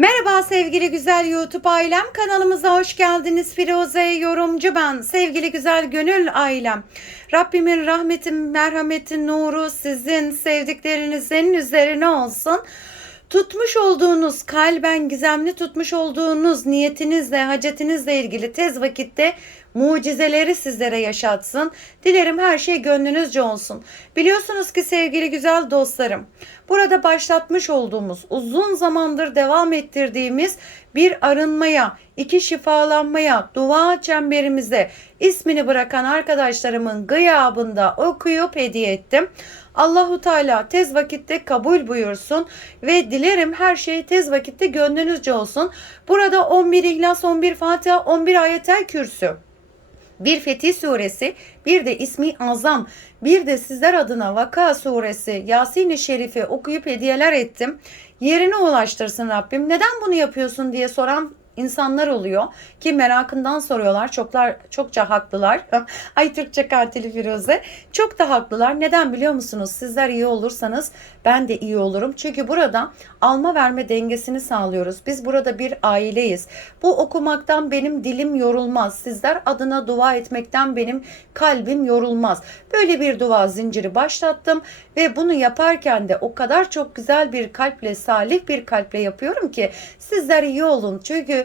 Merhaba sevgili güzel YouTube ailem. Kanalımıza hoş geldiniz. Firuze yorumcu ben. Sevgili güzel gönül ailem. Rabbimin rahmeti merhameti nuru sizin sevdiklerinizin üzerine olsun. Tutmuş olduğunuz kalben gizemli tutmuş olduğunuz niyetinizle hacetinizle ilgili tez vakitte mucizeleri sizlere yaşatsın. Dilerim her şey gönlünüzce olsun. Biliyorsunuz ki sevgili güzel dostlarım, burada başlatmış olduğumuz, uzun zamandır devam ettirdiğimiz bir arınmaya, iki şifalanmaya, dua çemberimize ismini bırakan arkadaşlarımın gıyabında okuyup hediye ettim. Allahu Teala tez vakitte kabul buyursun ve dilerim her şey tez vakitte gönlünüzce olsun. Burada 11 İhlas, 11 Fatiha, 11 ayetel kürsü bir Fetih suresi, bir de ismi azam, bir de sizler adına Vaka suresi, Yasin-i Şerif'i okuyup hediyeler ettim. Yerine ulaştırsın Rabbim. Neden bunu yapıyorsun diye soran insanlar oluyor ki merakından soruyorlar. Çoklar çokça haklılar. Ay Türkçe katili Firuze. Çok da haklılar. Neden biliyor musunuz? Sizler iyi olursanız ben de iyi olurum. Çünkü burada alma verme dengesini sağlıyoruz. Biz burada bir aileyiz. Bu okumaktan benim dilim yorulmaz. Sizler adına dua etmekten benim kalbim yorulmaz. Böyle bir dua zinciri başlattım ve bunu yaparken de o kadar çok güzel bir kalple, salih bir kalple yapıyorum ki sizler iyi olun. Çünkü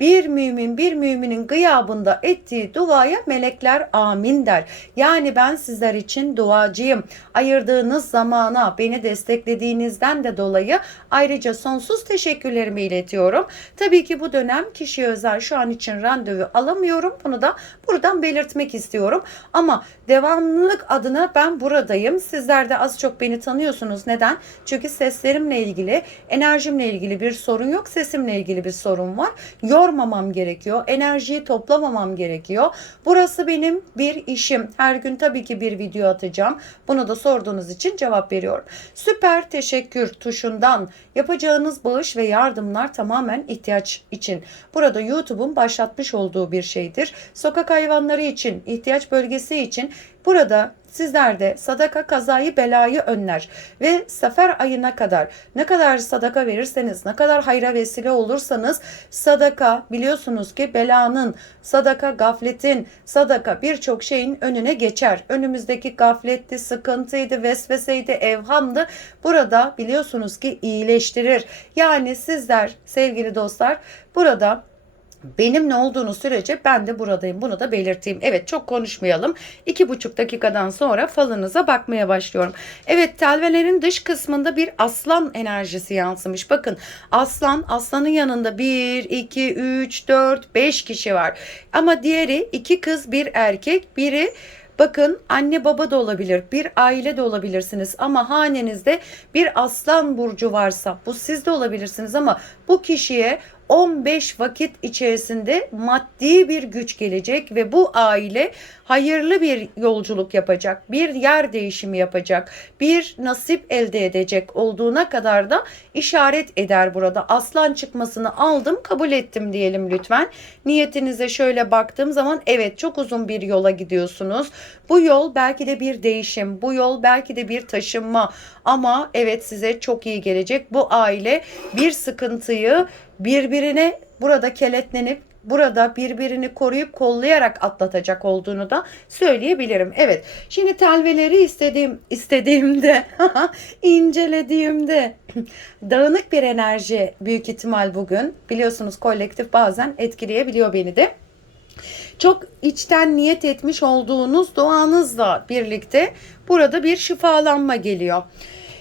bir mümin bir müminin gıyabında ettiği duaya melekler amin der. Yani ben sizler için duacıyım. Ayırdığınız zamana beni desteklediğinizden de dolayı ayrıca sonsuz teşekkürlerimi iletiyorum. Tabii ki bu dönem kişiye özel şu an için randevu alamıyorum. Bunu da buradan belirtmek istiyorum. Ama devamlılık adına ben buradayım. Sizler de az çok beni tanıyorsunuz. Neden? Çünkü seslerimle ilgili, enerjimle ilgili bir sorun yok. Sesimle ilgili bir sorun var. Yormamam gerekiyor. Enerjiyi toplamamam gerekiyor. Burası benim bir işim. Her gün tabii ki bir video atacağım. Bunu da sorduğunuz için cevap veriyorum. Süper teşekkür tuşundan yapacağınız bağış ve yardımlar tamamen ihtiyaç için. Burada YouTube'un başlatmış olduğu bir şeydir. Sokak hayvanları için, ihtiyaç bölgesi için burada Sizler de sadaka kazayı belayı önler ve sefer ayına kadar ne kadar sadaka verirseniz ne kadar hayra vesile olursanız sadaka biliyorsunuz ki belanın sadaka gafletin sadaka birçok şeyin önüne geçer. Önümüzdeki gafletti sıkıntıydı vesveseydi evhamdı burada biliyorsunuz ki iyileştirir. Yani sizler sevgili dostlar burada benim ne olduğunu sürece ben de buradayım. Bunu da belirteyim. Evet çok konuşmayalım. İki buçuk dakikadan sonra falınıza bakmaya başlıyorum. Evet telvelerin dış kısmında bir aslan enerjisi yansımış. Bakın aslan aslanın yanında 1, 2, 3, 4, 5 kişi var. Ama diğeri iki kız bir erkek biri Bakın anne baba da olabilir, bir aile de olabilirsiniz ama hanenizde bir aslan burcu varsa bu siz de olabilirsiniz ama bu kişiye 15 vakit içerisinde maddi bir güç gelecek ve bu aile hayırlı bir yolculuk yapacak, bir yer değişimi yapacak, bir nasip elde edecek olduğuna kadar da işaret eder burada. Aslan çıkmasını aldım, kabul ettim diyelim lütfen. Niyetinize şöyle baktığım zaman evet çok uzun bir yola gidiyorsunuz. Bu yol belki de bir değişim, bu yol belki de bir taşınma ama evet size çok iyi gelecek. Bu aile bir sıkıntıyı birbirine burada keletlenip burada birbirini koruyup kollayarak atlatacak olduğunu da söyleyebilirim. Evet. Şimdi telveleri istediğim istediğimde incelediğimde dağınık bir enerji büyük ihtimal bugün biliyorsunuz kolektif bazen etkileyebiliyor beni de çok içten niyet etmiş olduğunuz duanızla birlikte burada bir şifalanma geliyor.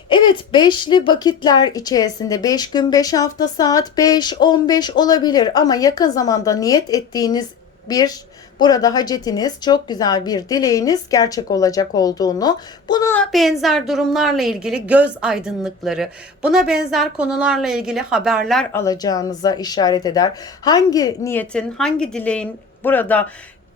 Evet beşli vakitler içerisinde 5 gün 5 hafta saat 5 15 olabilir ama yakın zamanda niyet ettiğiniz bir burada hacetiniz çok güzel bir dileğiniz gerçek olacak olduğunu buna benzer durumlarla ilgili göz aydınlıkları buna benzer konularla ilgili haberler alacağınıza işaret eder. Hangi niyetin hangi dileğin burada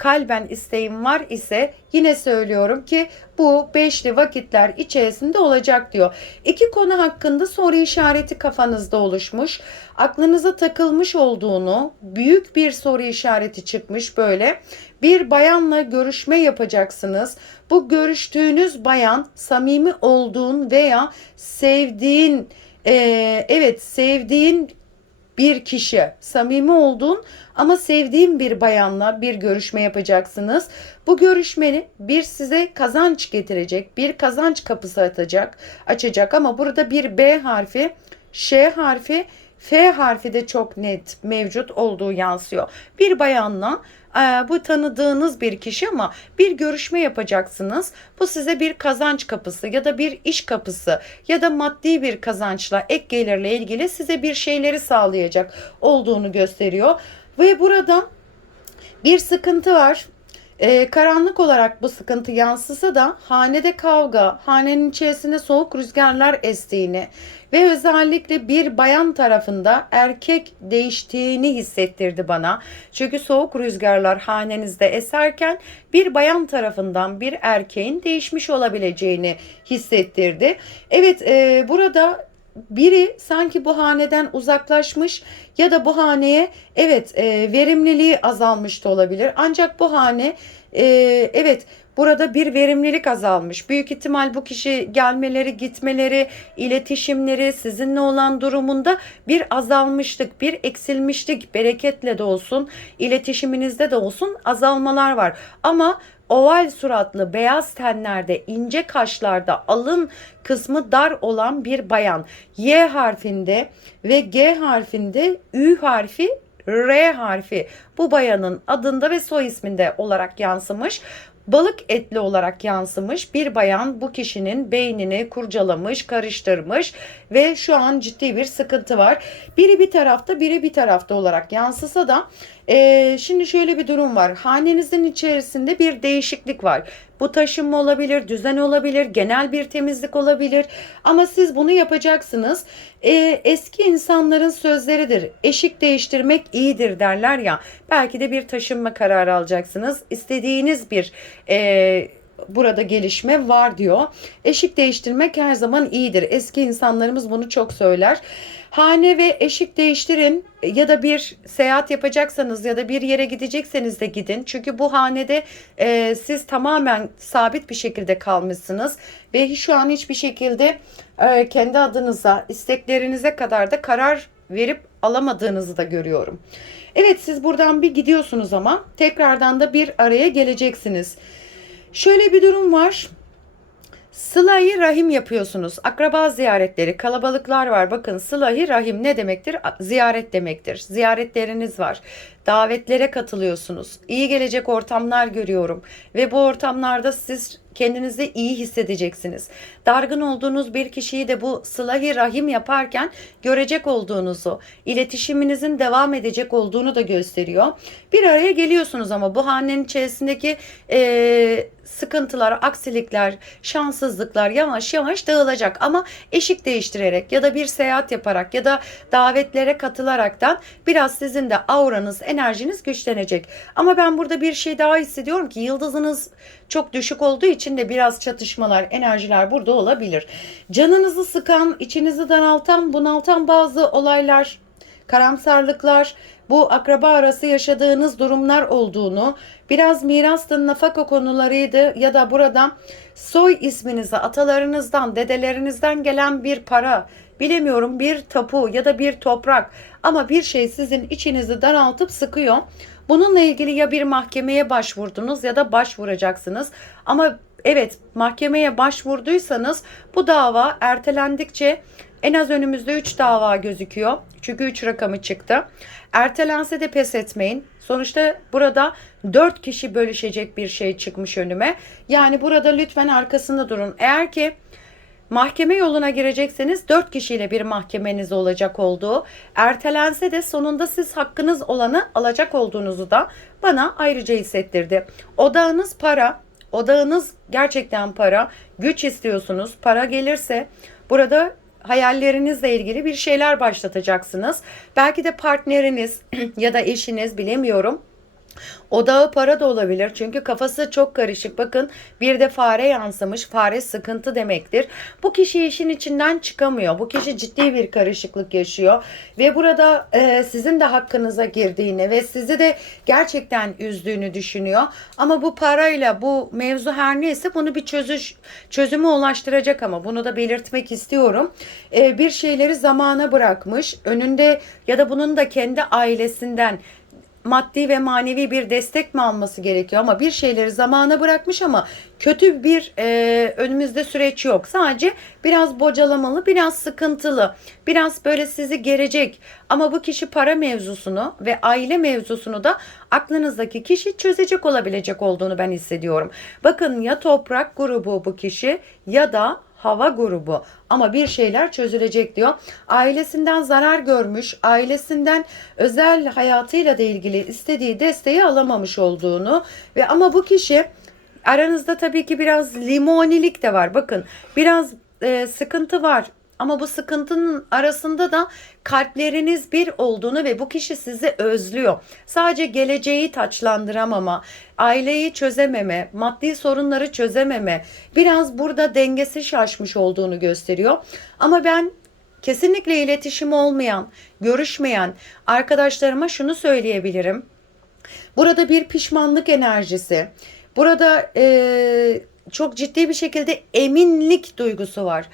kalben isteğim var ise yine söylüyorum ki bu beşli vakitler içerisinde olacak diyor. İki konu hakkında soru işareti kafanızda oluşmuş. Aklınıza takılmış olduğunu büyük bir soru işareti çıkmış böyle. Bir bayanla görüşme yapacaksınız. Bu görüştüğünüz bayan samimi olduğun veya sevdiğin e, evet sevdiğin bir kişi, samimi olduğun ama sevdiğin bir bayanla bir görüşme yapacaksınız. Bu görüşmeni bir size kazanç getirecek, bir kazanç kapısı atacak, açacak ama burada bir B harfi, Ş harfi, F harfi de çok net mevcut olduğu yansıyor. Bir bayanla bu tanıdığınız bir kişi ama bir görüşme yapacaksınız. Bu size bir kazanç kapısı ya da bir iş kapısı ya da maddi bir kazançla ek gelirle ilgili size bir şeyleri sağlayacak olduğunu gösteriyor. Ve burada bir sıkıntı var. Ee, karanlık olarak bu sıkıntı yansısa da hanede kavga, hanenin içerisinde soğuk rüzgarlar estiğini ve özellikle bir bayan tarafında erkek değiştiğini hissettirdi bana. Çünkü soğuk rüzgarlar hanenizde eserken bir bayan tarafından bir erkeğin değişmiş olabileceğini hissettirdi. Evet e, burada biri sanki bu haneden uzaklaşmış ya da bu haneye evet e, verimliliği azalmış da olabilir. Ancak bu hane e, evet burada bir verimlilik azalmış. Büyük ihtimal bu kişi gelmeleri, gitmeleri, iletişimleri sizinle olan durumunda bir azalmışlık, bir eksilmişlik bereketle de olsun, iletişiminizde de olsun azalmalar var. Ama oval suratlı, beyaz tenlerde, ince kaşlarda, alın kısmı dar olan bir bayan. Y harfinde ve G harfinde Ü harfi R harfi bu bayanın adında ve soy isminde olarak yansımış balık etli olarak yansımış bir bayan bu kişinin beynini kurcalamış, karıştırmış ve şu an ciddi bir sıkıntı var. Biri bir tarafta, biri bir tarafta olarak yansısa da e, şimdi şöyle bir durum var. Hanenizin içerisinde bir değişiklik var. Bu taşınma olabilir, düzen olabilir, genel bir temizlik olabilir. Ama siz bunu yapacaksınız. Ee, eski insanların sözleridir. Eşik değiştirmek iyidir derler ya. Belki de bir taşınma kararı alacaksınız. İstediğiniz bir e, burada gelişme var diyor. Eşik değiştirmek her zaman iyidir. Eski insanlarımız bunu çok söyler. Hane ve eşik değiştirin ya da bir seyahat yapacaksanız ya da bir yere gidecekseniz de gidin. Çünkü bu hanede e, siz tamamen sabit bir şekilde kalmışsınız ve şu an hiçbir şekilde e, kendi adınıza, isteklerinize kadar da karar verip alamadığınızı da görüyorum. Evet siz buradan bir gidiyorsunuz ama tekrardan da bir araya geleceksiniz. Şöyle bir durum var. Sıla-i rahim yapıyorsunuz. Akraba ziyaretleri, kalabalıklar var. Bakın sıla-i rahim ne demektir? Ziyaret demektir. Ziyaretleriniz var. Davetlere katılıyorsunuz. İyi gelecek ortamlar görüyorum. Ve bu ortamlarda siz kendinizi iyi hissedeceksiniz. Dargın olduğunuz bir kişiyi de bu sılahi rahim yaparken görecek olduğunuzu, iletişiminizin devam edecek olduğunu da gösteriyor. Bir araya geliyorsunuz ama bu hanenin içerisindeki e, sıkıntılar, aksilikler, şanssızlıklar yavaş yavaş dağılacak ama eşik değiştirerek ya da bir seyahat yaparak ya da davetlere katılaraktan biraz sizin de auranız, enerjiniz güçlenecek. Ama ben burada bir şey daha hissediyorum ki yıldızınız çok düşük olduğu için de biraz çatışmalar, enerjiler burada olabilir. Canınızı sıkan, içinizi daraltan, bunaltan bazı olaylar, karamsarlıklar, bu akraba arası yaşadığınız durumlar olduğunu, biraz mirastı, nafaka konularıydı ya da burada soy isminize atalarınızdan, dedelerinizden gelen bir para, bilemiyorum bir tapu ya da bir toprak ama bir şey sizin içinizi daraltıp sıkıyor. Bununla ilgili ya bir mahkemeye başvurdunuz ya da başvuracaksınız. Ama evet mahkemeye başvurduysanız bu dava ertelendikçe en az önümüzde 3 dava gözüküyor. Çünkü 3 rakamı çıktı. Ertelense de pes etmeyin. Sonuçta burada 4 kişi bölüşecek bir şey çıkmış önüme. Yani burada lütfen arkasında durun. Eğer ki Mahkeme yoluna girecekseniz 4 kişiyle bir mahkemeniz olacak olduğu, ertelense de sonunda siz hakkınız olanı alacak olduğunuzu da bana ayrıca hissettirdi. Odağınız para, odağınız gerçekten para, güç istiyorsunuz, para gelirse burada hayallerinizle ilgili bir şeyler başlatacaksınız. Belki de partneriniz ya da eşiniz bilemiyorum Odağı para da olabilir çünkü kafası çok karışık. Bakın bir de fare yansımış. Fare sıkıntı demektir. Bu kişi işin içinden çıkamıyor. Bu kişi ciddi bir karışıklık yaşıyor. Ve burada e, sizin de hakkınıza girdiğini ve sizi de gerçekten üzdüğünü düşünüyor. Ama bu parayla bu mevzu her neyse bunu bir çözüş çözüme ulaştıracak ama bunu da belirtmek istiyorum. E, bir şeyleri zamana bırakmış. Önünde ya da bunun da kendi ailesinden maddi ve manevi bir destek mi alması gerekiyor ama bir şeyleri zamana bırakmış ama kötü bir e, önümüzde süreç yok. Sadece biraz bocalamalı, biraz sıkıntılı, biraz böyle sizi gerecek. Ama bu kişi para mevzusunu ve aile mevzusunu da aklınızdaki kişi çözecek olabilecek olduğunu ben hissediyorum. Bakın ya toprak grubu bu kişi ya da hava grubu ama bir şeyler çözülecek diyor. Ailesinden zarar görmüş, ailesinden özel hayatıyla da ilgili istediği desteği alamamış olduğunu ve ama bu kişi aranızda tabii ki biraz limonilik de var. Bakın biraz e, sıkıntı var ama bu sıkıntının arasında da kalpleriniz bir olduğunu ve bu kişi sizi özlüyor. Sadece geleceği taçlandıramama, aileyi çözememe, maddi sorunları çözememe, biraz burada dengesi şaşmış olduğunu gösteriyor. Ama ben kesinlikle iletişim olmayan, görüşmeyen arkadaşlarıma şunu söyleyebilirim. Burada bir pişmanlık enerjisi. Burada e, çok ciddi bir şekilde eminlik duygusu var.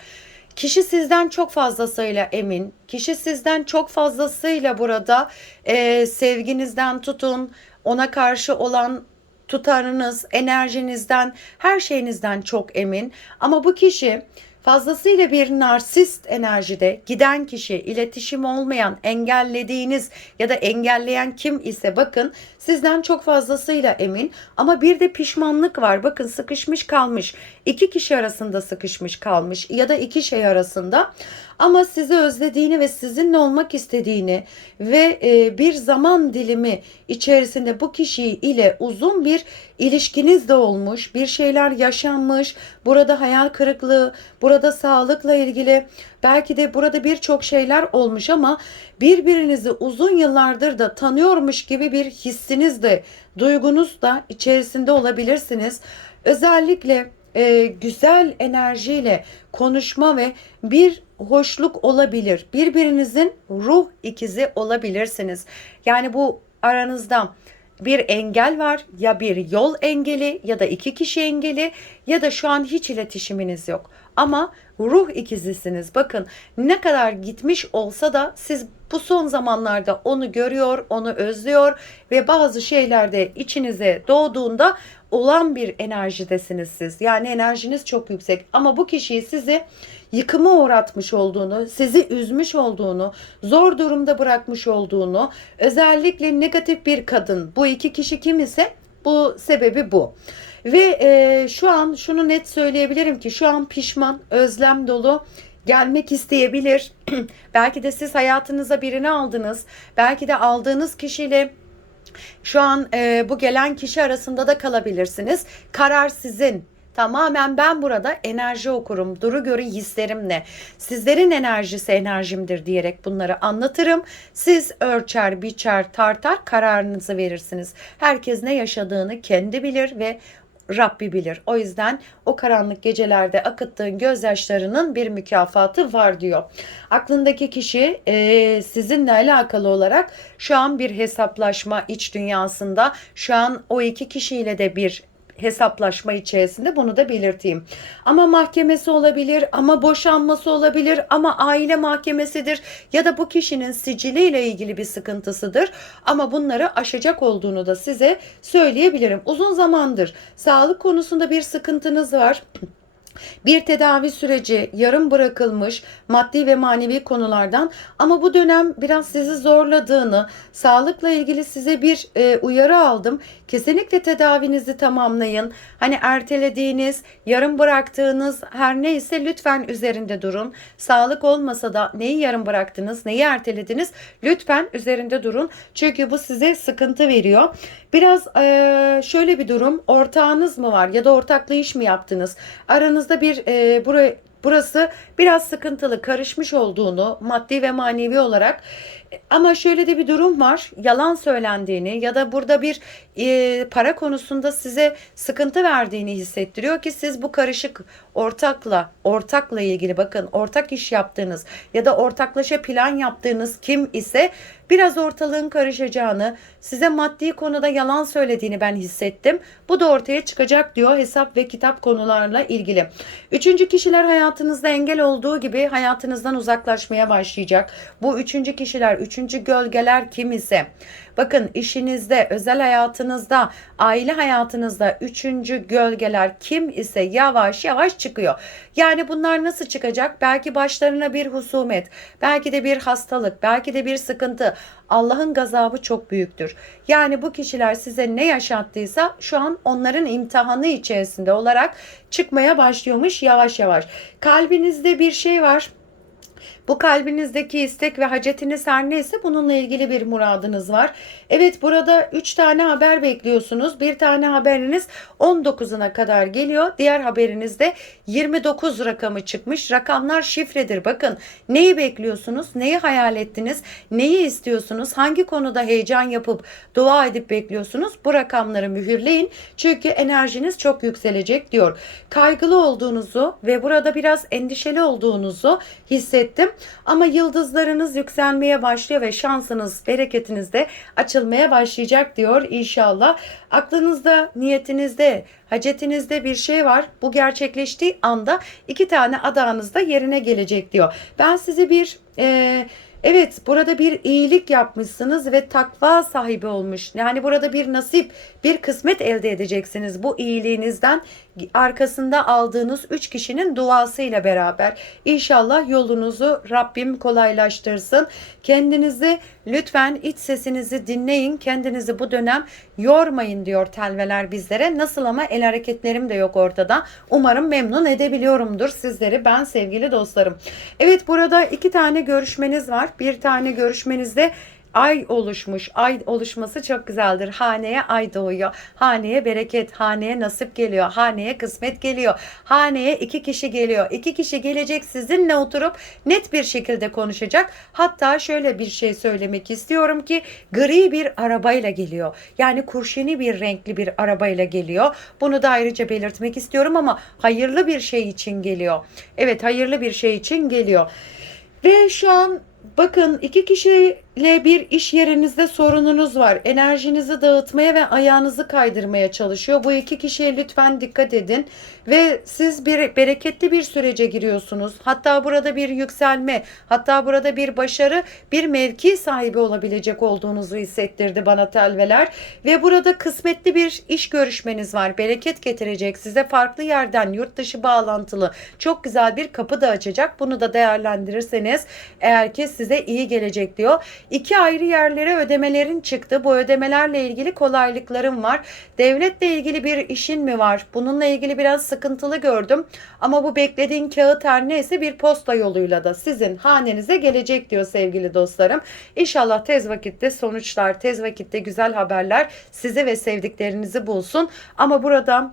Kişi sizden çok fazlasıyla emin. Kişi sizden çok fazlasıyla burada e, sevginizden tutun, ona karşı olan tutarınız, enerjinizden, her şeyinizden çok emin. Ama bu kişi fazlasıyla bir narsist enerjide giden kişi, iletişim olmayan, engellediğiniz ya da engelleyen kim ise bakın sizden çok fazlasıyla emin ama bir de pişmanlık var. Bakın sıkışmış kalmış. İki kişi arasında sıkışmış kalmış ya da iki şey arasında ama sizi özlediğini ve sizinle olmak istediğini ve e, bir zaman dilimi içerisinde bu kişi ile uzun bir ilişkiniz de olmuş, bir şeyler yaşanmış, burada hayal kırıklığı, burada sağlıkla ilgili belki de burada birçok şeyler olmuş ama birbirinizi uzun yıllardır da tanıyormuş gibi bir hissiniz de, duygunuz da içerisinde olabilirsiniz. Özellikle e, güzel enerjiyle konuşma ve bir hoşluk olabilir. Birbirinizin ruh ikizi olabilirsiniz. Yani bu aranızda bir engel var ya bir yol engeli ya da iki kişi engeli ya da şu an hiç iletişiminiz yok. Ama ruh ikizisiniz. Bakın ne kadar gitmiş olsa da siz bu son zamanlarda onu görüyor, onu özlüyor ve bazı şeylerde içinize doğduğunda olan bir enerjidesiniz siz. Yani enerjiniz çok yüksek ama bu kişiyi sizi yıkıma uğratmış olduğunu, sizi üzmüş olduğunu, zor durumda bırakmış olduğunu, özellikle negatif bir kadın, bu iki kişi kim ise bu sebebi bu. Ve e, şu an şunu net söyleyebilirim ki şu an pişman, özlem dolu gelmek isteyebilir. belki de siz hayatınıza birini aldınız. Belki de aldığınız kişiyle şu an e, bu gelen kişi arasında da kalabilirsiniz. Karar sizin. Tamamen ben burada enerji okurum. Duru görü hislerimle. Sizlerin enerjisi enerjimdir diyerek bunları anlatırım. Siz ölçer, biçer, tartar kararınızı verirsiniz. Herkes ne yaşadığını kendi bilir ve Rabbi bilir. O yüzden o karanlık gecelerde akıttığın gözyaşlarının bir mükafatı var diyor. Aklındaki kişi e, sizinle alakalı olarak şu an bir hesaplaşma iç dünyasında. Şu an o iki kişiyle de bir hesaplaşma içerisinde bunu da belirteyim. Ama mahkemesi olabilir, ama boşanması olabilir, ama aile mahkemesidir ya da bu kişinin siciliyle ilgili bir sıkıntısıdır. Ama bunları aşacak olduğunu da size söyleyebilirim. Uzun zamandır sağlık konusunda bir sıkıntınız var. Bir tedavi süreci yarım bırakılmış maddi ve manevi konulardan ama bu dönem biraz sizi zorladığını, sağlıkla ilgili size bir e, uyarı aldım. Kesinlikle tedavinizi tamamlayın. Hani ertelediğiniz, yarım bıraktığınız her neyse lütfen üzerinde durun. Sağlık olmasa da neyi yarım bıraktınız, neyi ertelediniz lütfen üzerinde durun. Çünkü bu size sıkıntı veriyor. Biraz e, şöyle bir durum ortağınız mı var ya da ortaklı iş mi yaptınız? Aranızda bir e, burası biraz sıkıntılı karışmış olduğunu maddi ve manevi olarak Ama şöyle de bir durum var. Yalan söylendiğini ya da burada bir e, para konusunda size sıkıntı verdiğini hissettiriyor ki siz bu karışık ortakla, ortakla ilgili bakın ortak iş yaptığınız ya da ortaklaşa plan yaptığınız kim ise biraz ortalığın karışacağını, size maddi konuda yalan söylediğini ben hissettim. Bu da ortaya çıkacak diyor hesap ve kitap konularla ilgili. Üçüncü kişiler hayatınızda engel olduğu gibi hayatınızdan uzaklaşmaya başlayacak. Bu üçüncü kişiler, üçüncü gölgeler kim ise Bakın işinizde, özel hayatınızda, aile hayatınızda üçüncü gölgeler kim ise yavaş yavaş çıkıyor. Yani bunlar nasıl çıkacak? Belki başlarına bir husumet, belki de bir hastalık, belki de bir sıkıntı. Allah'ın gazabı çok büyüktür. Yani bu kişiler size ne yaşattıysa şu an onların imtihanı içerisinde olarak çıkmaya başlıyormuş yavaş yavaş. Kalbinizde bir şey var bu kalbinizdeki istek ve hacetiniz her neyse bununla ilgili bir muradınız var. Evet burada 3 tane haber bekliyorsunuz. Bir tane haberiniz 19'una kadar geliyor. Diğer haberinizde 29 rakamı çıkmış. Rakamlar şifredir. Bakın neyi bekliyorsunuz? Neyi hayal ettiniz? Neyi istiyorsunuz? Hangi konuda heyecan yapıp dua edip bekliyorsunuz? Bu rakamları mühürleyin. Çünkü enerjiniz çok yükselecek diyor. Kaygılı olduğunuzu ve burada biraz endişeli olduğunuzu hissettim. Ama yıldızlarınız yükselmeye başlıyor ve şansınız, bereketiniz de açılmaya başlayacak diyor inşallah. Aklınızda, niyetinizde, hacetinizde bir şey var. Bu gerçekleştiği anda iki tane adağınız da yerine gelecek diyor. Ben size bir... E, Evet burada bir iyilik yapmışsınız ve takva sahibi olmuş. Yani burada bir nasip, bir kısmet elde edeceksiniz bu iyiliğinizden arkasında aldığınız üç kişinin duasıyla beraber. İnşallah yolunuzu Rabbim kolaylaştırsın. Kendinizi lütfen iç sesinizi dinleyin. Kendinizi bu dönem yormayın diyor telveler bizlere. Nasıl ama el hareketlerim de yok ortada. Umarım memnun edebiliyorumdur sizleri ben sevgili dostlarım. Evet burada iki tane görüşmeniz var. Bir tane görüşmenizde ay oluşmuş. Ay oluşması çok güzeldir. Haneye ay doğuyor. Haneye bereket, haneye nasip geliyor. Haneye kısmet geliyor. Haneye iki kişi geliyor. İki kişi gelecek sizinle oturup net bir şekilde konuşacak. Hatta şöyle bir şey söylemek istiyorum ki gri bir arabayla geliyor. Yani kurşuni bir renkli bir arabayla geliyor. Bunu da ayrıca belirtmek istiyorum ama hayırlı bir şey için geliyor. Evet hayırlı bir şey için geliyor. Ve şu an bakın iki kişi ile bir iş yerinizde sorununuz var. Enerjinizi dağıtmaya ve ayağınızı kaydırmaya çalışıyor. Bu iki kişiye lütfen dikkat edin ve siz bir bereketli bir sürece giriyorsunuz. Hatta burada bir yükselme, hatta burada bir başarı, bir mevki sahibi olabilecek olduğunuzu hissettirdi bana telveler ve burada kısmetli bir iş görüşmeniz var. Bereket getirecek size farklı yerden yurt dışı bağlantılı çok güzel bir kapı da açacak. Bunu da değerlendirirseniz eğer ki size iyi gelecek diyor. İki ayrı yerlere ödemelerin çıktı. Bu ödemelerle ilgili kolaylıklarım var. Devletle ilgili bir işin mi var? Bununla ilgili biraz sıkıntılı gördüm. Ama bu beklediğin kağıt her neyse bir posta yoluyla da sizin hanenize gelecek diyor sevgili dostlarım. İnşallah tez vakitte sonuçlar, tez vakitte güzel haberler sizi ve sevdiklerinizi bulsun. Ama burada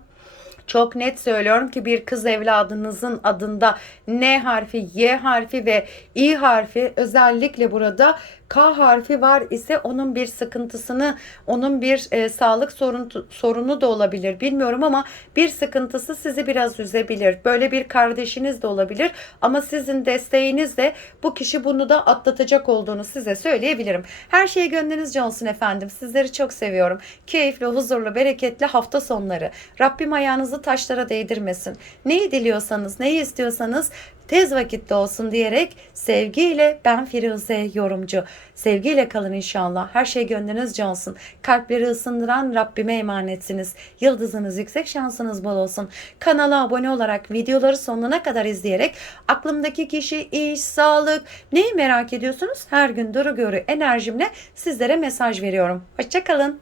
çok net söylüyorum ki bir kız evladınızın adında N harfi, Y harfi ve İ harfi özellikle burada K harfi var ise onun bir sıkıntısını, onun bir e, sağlık sorun, sorunu da olabilir bilmiyorum ama bir sıkıntısı sizi biraz üzebilir. Böyle bir kardeşiniz de olabilir ama sizin desteğinizle bu kişi bunu da atlatacak olduğunu size söyleyebilirim. Her şey gönlünüzce olsun efendim. Sizleri çok seviyorum. Keyifli, huzurlu, bereketli hafta sonları. Rabbim ayağınızı taşlara değdirmesin. Neyi diliyorsanız, neyi istiyorsanız tez vakitte olsun diyerek sevgiyle ben Firuze yorumcu. Sevgiyle kalın inşallah. Her şey gönlünüzce olsun. Kalpleri ısındıran Rabbime emanetsiniz. Yıldızınız yüksek şansınız bol olsun. Kanala abone olarak videoları sonuna kadar izleyerek aklımdaki kişi, iş, sağlık neyi merak ediyorsunuz? Her gün duru görü enerjimle sizlere mesaj veriyorum. Hoşçakalın.